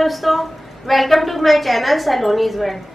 दोस्तों, welcome to my channel Saloni's world.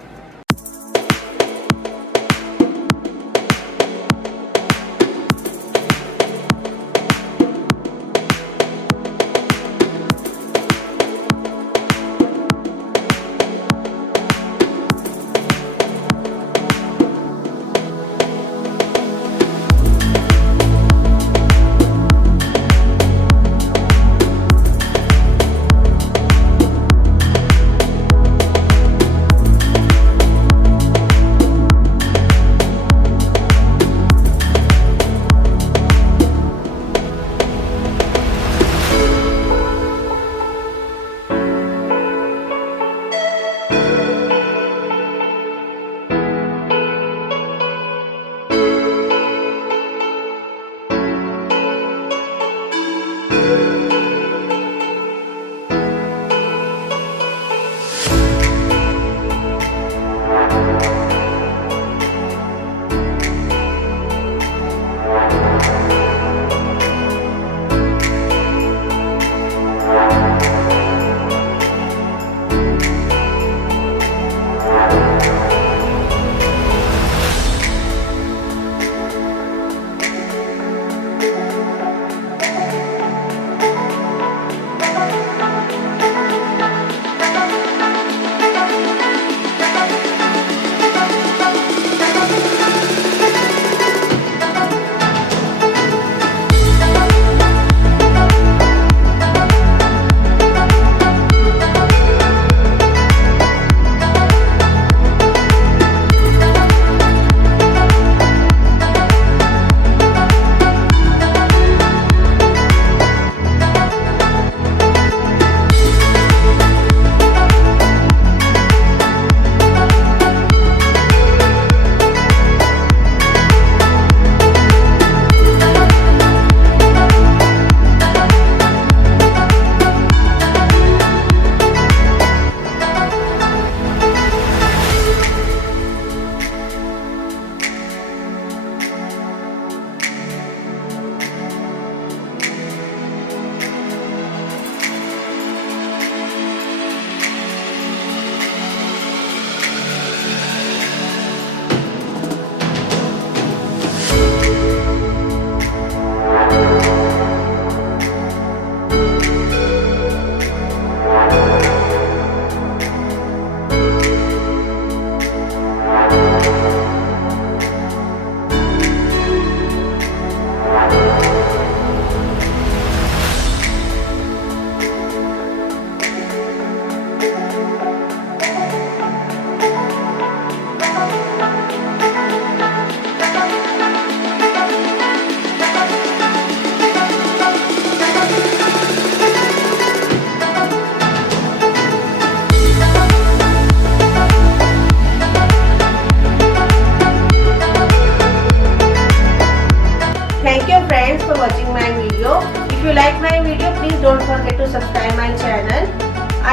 Thank you friends for watching my video. If you like my video, please don't forget to subscribe my channel.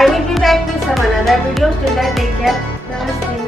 I will be back with some another videos. Till then, take care. Namaste.